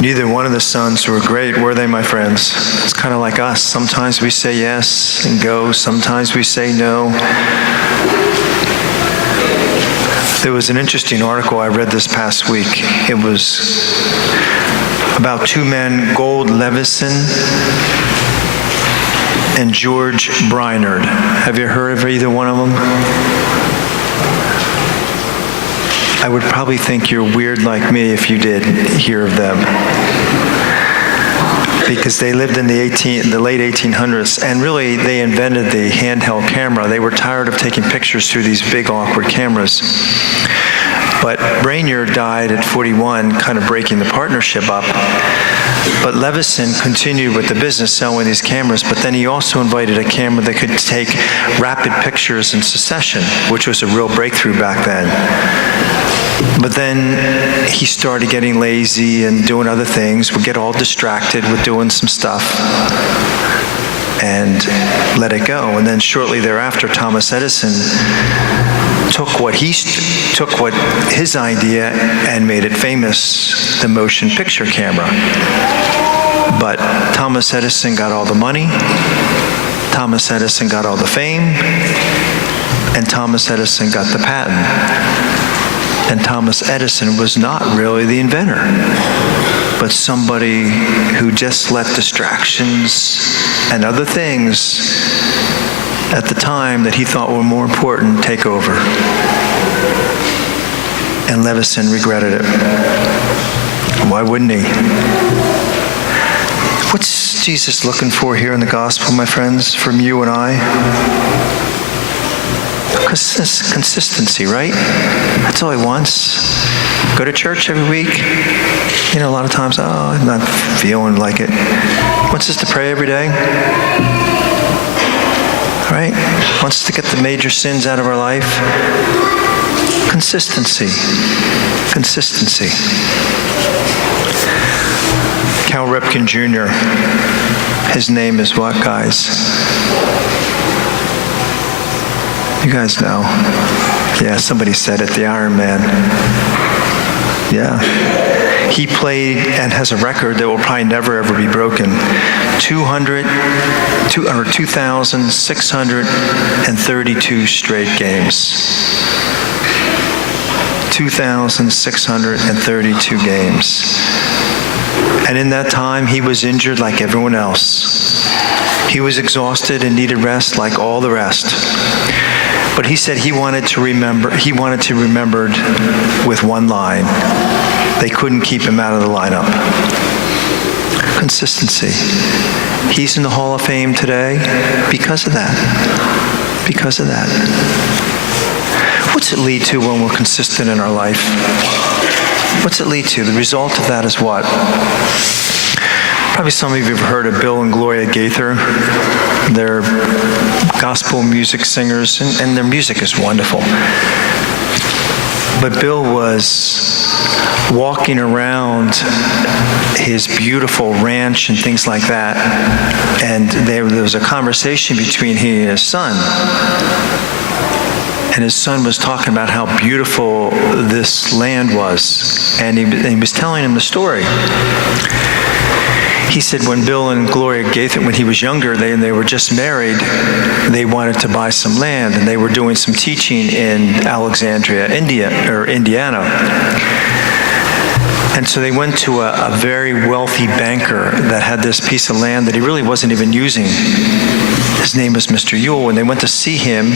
Neither one of the sons were great, were they, my friends? It's kind of like us. Sometimes we say yes and go. Sometimes we say no. There was an interesting article I read this past week. It was about two men, Gold Levison and George Brainerd. Have you heard of either one of them? I would probably think you're weird like me if you did hear of them. Because they lived in the late 1800s, and really they invented the handheld camera. They were tired of taking pictures through these big awkward cameras. But Brainerd died at 41, kind of breaking the partnership up. But Levison continued with the business, selling these cameras, but then he also invited a camera that could take rapid pictures in succession, which was a real breakthrough back then. But then he started getting lazy and doing other things, would get all distracted with doing some stuff and let it go. And then shortly thereafter, Thomas Edison took his idea and made it famous, the motion picture camera. But Thomas Edison got all the money, Thomas Edison got all the fame, and Thomas Edison got the patent. And Thomas Edison was not really the inventor, but somebody who just let distractions and other things at the time that he thought were more important take over. And Levison regretted it. Why wouldn't he? What's Jesus looking for here in the gospel, my friends, from you and I? Consistency, right? That's all he wants. Go to church every week. You know, a lot of times, I'm not feeling like it. He wants us to pray every day. Right? Wants us to get the major sins out of our life. Consistency. Consistency. Cal Ripken Jr. His name is what, guys? You guys know. Yeah, somebody said it, the Iron Man. Yeah. He played and has a record that will probably never ever be broken. 2,632 straight games. 2,632 games. And in that time, he was injured like everyone else. He was exhausted and needed rest like all the rest. But he said he wanted to be remembered with one line. They couldn't keep him out of the lineup. Consistency. He's in the Hall of Fame today because of that. Because of that. What's it lead to when we're consistent in our life? What's it lead to? The result of that is what? Probably some of you have heard of Bill and Gloria Gaither. They're gospel music singers, and their music is wonderful. But Bill was walking around his beautiful ranch and things like that, and there was a conversation between he and his son. And his son was talking about how beautiful this land was, and he was telling him the story. He said when Bill and Gloria Gaither, when he was younger, they were just married, they wanted to buy some land, and they were doing some teaching in Alexandria, Indiana. And so they went to a very wealthy banker that had this piece of land that he really wasn't even using. His name was Mr. Yule, and they went to see him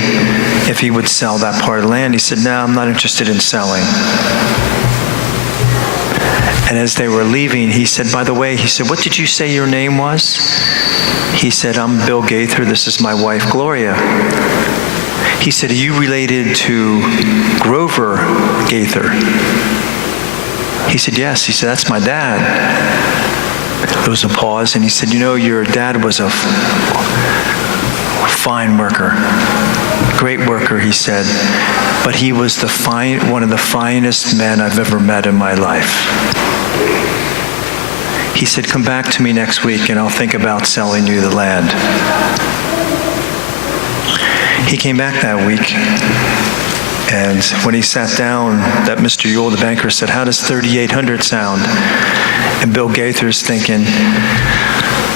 if he would sell that part of the land. He said, "No, I'm not interested in selling." And as they were leaving, he said, "By the way," he said, "what did you say your name was?" He said, "I'm Bill Gaither. This is my wife, Gloria." He said, "Are you related to Grover Gaither?" He said, "Yes." He said, "That's my dad." There was a pause, and he said, "You know, your dad was a fine worker, great worker," he said, "but he was one of the finest men I've ever met in my life." He said, "Come back to me next week and I'll think about selling you the land." He came back that week. And when he sat down, that Mr. Ewell, the banker, said, "How does 3,800 sound?" And Bill Gaither's thinking,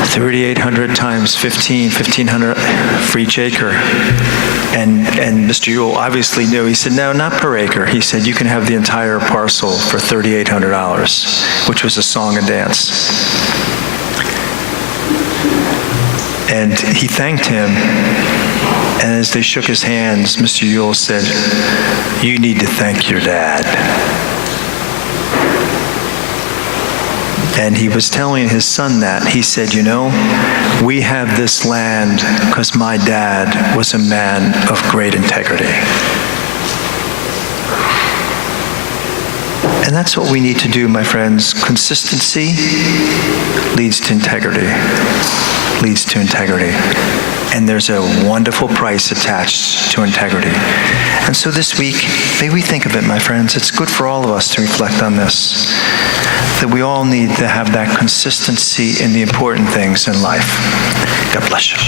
3,800 times 1,500 for each acre. And Mr. Ewell obviously knew. He said, "No, not per acre." He said, "You can have the entire parcel for $3,800, which was a song and dance. And he thanked him. And as they shook his hands, Mr. Ewell said, "You need to thank your dad." And he was telling his son that. He said, "You know, we have this land because my dad was a man of great integrity." And that's what we need to do, my friends. Consistency leads to integrity. Leads to integrity. And there's a wonderful price attached to integrity. And so this week, may we think of it, my friends. It's good for all of us to reflect on this, that we all need to have that consistency in the important things in life. God bless you.